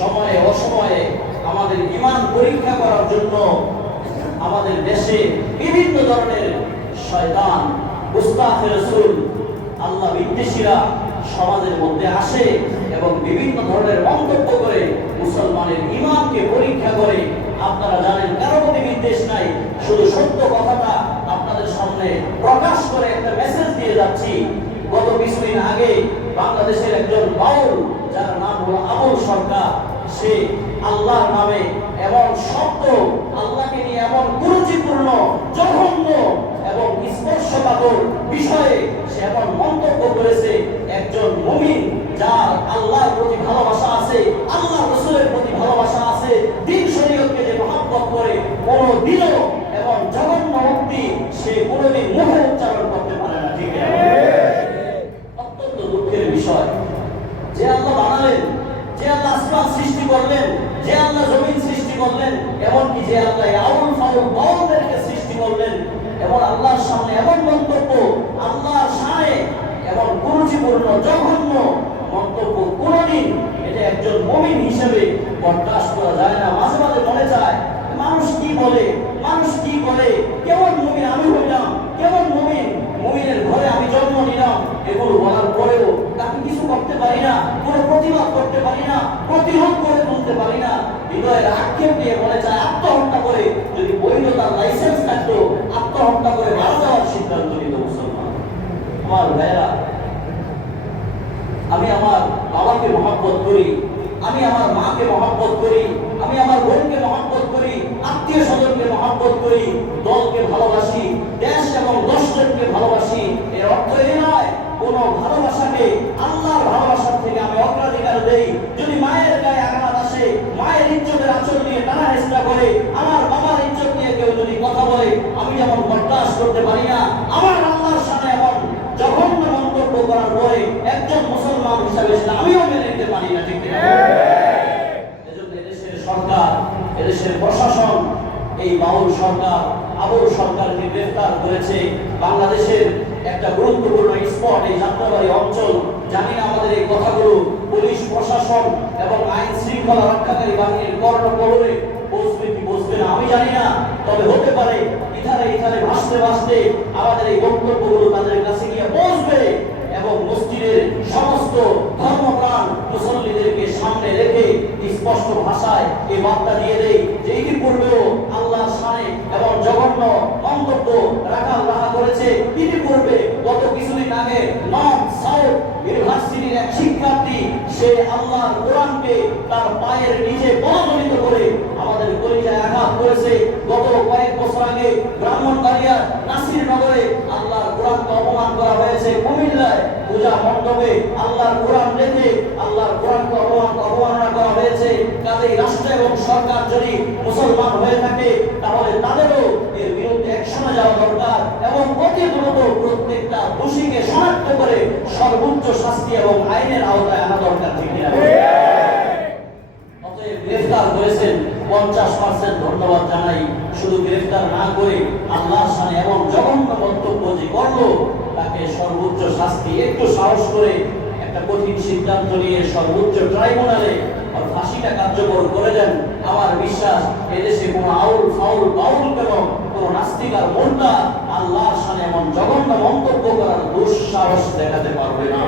সময়ে, অসময়ে আমাদের ইমান পরীক্ষা করার জন্য আমাদের দেশে বিভিন্ন ধরনের শয়তান, মুস্তাফে রসুল, আল্লাহ বিদ্বেষীরা সমাজের মধ্যে আসে এবং বিভিন্ন ধরনের মন্তব্য করে মুসলমানের ইমানকে পরীক্ষা করে। আপনারা জানেন, কারও প্রতি বিদ্বেষ নাই, শুধু সত্য কথাটা আপনাদের সামনে প্রকাশ করে একটা মেসেজ দিয়ে যাচ্ছি। গত কিছুদিন আগে বাংলাদেশের একজন বাউল, যার নাম হলো আবুল সরকার সে আল্লাহর নামে এমন শব্দ আল্লাহকে নিয়ে এমন কুরুচিপূর্ণ, জঘন্য এবং স্পর্শকাতর বিষয়ে সে এমন মন্তব্য করেছে, একজন মুমিন যার আল্লাহর প্রতি ভালোবাসা আছে আল্লাহ রসুলের প্রতি ভালোবাসা আছে, দিন শরীয়তকে যে মহাব্বত করে কোনো দিনও এবং জঘন্য মুক্তি সে কোনোদিন মুখে উচ্চারণ করতে পারে না ঠিক আছে অত্যন্ত দুঃখের বিষয় যে আল্লাহ বানালেন যে আল্লাহ আসমান সৃষ্টি করলেন যে আল্লাহ জমিন সৃষ্টি করলেন, এমনকি যে আল্লাহ সৃষ্টি করলেন, এমন আল্লাহর সামনে এমন মন্তব্য, আল্লাহর এমন কুরুচিপূর্ণ জঘন্য মন্তব্য কোনদিন এটা একজন মমিন হিসেবে বরদাস্ত করা যায় না। মাঝে মাঝে মনে চায় মানুষ কি বলে? মানুষ কি করে কেমন মুমিন আমি হইলাম? কেমন মুমিন? মুমিনের ঘরে আমি জন্ম নিলাম। এগুলো বলার পরেও তাকে কিছু করতে পারি না, কোনো প্রতিবাদ করতে পারি না। করে তুলতে পারি না। হৃদয়ের আক্ষেপ নিয়ে মনে চায় আত্মহত্যা করে। যদি বৈধতার লাইসেন্স থাকতো, আত্মহত্যা করে মারা যাওয়ার সিদ্ধান্ত নিত মুসলমান। আমার ভাইয়েরা, আমি আমার বাবাকে মহাব্বত করি, আমি আমার মাকে মহাব্বত করি, আমি আমার বোনকে মহাব্বত করি আত্মীয় স্বজনকে মহাব্বত করি দলকে ভালোবাসি দেশ এবং দর্শককে ভালোবাসি এর অর্থ এই নয় কোন ভালোবাসাকে আল্লাহর ভালোবাসার থেকে আমি অগ্রাধিকার দেই যদি মায়ের গায়ে আঘাত আসে মায়ের ইজ্জতের আচর নিয়ে টানা হেসটা করে আমার বাবার ইজ্জত নিয়ে কেউ যদি কথা বলে আমি যেমন বরদাস্ত করতে পারি না আমার আল্লাহর সাথে এমন জঘন্য মন্তব্য করার পরে একজন মুসলমান হিসাবে সেটা আমিও মেনে নিতে পারি না ঠিক? এজন্য এদেশের সরকার এদেশের প্রশাসন এই বাউল সরকার সরকারকে গ্রেফতার করেছে। বাংলাদেশের একটা গুরুত্বপূর্ণ স্পট এই যাত্রাবাড়ি অঞ্চল। জানি না আমাদের এই কথাগুলো পুলিশ, প্রশাসন এবং আইন শৃঙ্খলা রক্ষাকারী বাহিনীর কর্ণকবরে বসবে কি বসবে না, আমি জানি না। তবে হতে পারে ইথারে ইথারে ভাসতে ভাসতে আমাদের এই বক্তব্যগুলো তাদের কাছে গিয়ে পৌঁছবে এবং মসজিদের সমস্ত ধর্মপ্রাণ মুসল্লিদেরকে সামনে রেখে স্পষ্ট ভাষায় এই বার্তা দিয়ে দেয় যে ইতিপূর্বেও আল্লাহ সানে এবং জঘন্য মন্তব্য রাখাল রাখা করেছে। ইতিপূর্বে গত কিছুদিন আগে নর্থ সাউথ ইউনিভার্সিটির এক শিক্ষার্থী, সে আল্লাহর কোরআনকে তার পায়ের নিচে পদদলিত করে আমাদের কলিজায় আঘাত করেছে। গত কয়েক বছর আগে ব্রাহ্মণবাড়িয়ার নাসির নগরে আল্লাহর কোরআনকে অপমান করা হয়েছে। কুমিল্লায় পূজা মণ্ডপে আল্লাহর কোরআন রেখে আল্লাহর কোরআনকে অপমান অবমাননা করা হয়েছে। কাজেই রাষ্ট্র এবং সরকার যদি মুসলমান হয়ে থাকে, তাহলে তাদেরও এর বিরুদ্ধে অ্যাকশনে যাওয়া দরকার এবং অতি দ্রুত প্রত্যেকটা দোষীকে শনাক্ত করে সর্বোচ্চ শাস্তি এবং আইনের আওতায় আনা দরকার ঠিক অতএব গ্রেফতার করেছেন পঞ্চাশ পার্সেন্ট ধন্যবাদ জানাই। শুধু গ্রেফতার না করে আল্লাহর সামনে এমন জঘন্য বক্তব্য যে করল শাস্তি। একটু সাহস করে একটা কঠিন সিদ্ধান্ত নিয়ে সর্বোচ্চ ট্রাইব্যুনালে ফাঁসিটা কার্যকর করে দেন। আমার বিশ্বাস, এদেশে কোনো আউল, ফাউল, বাউল এবং কোনো নাস্তিক আর মোর্দা আল্লাহর সামনে এমন জঘন্য মন্তব্য করার দুঃসাহস দেখাতে পারবে না।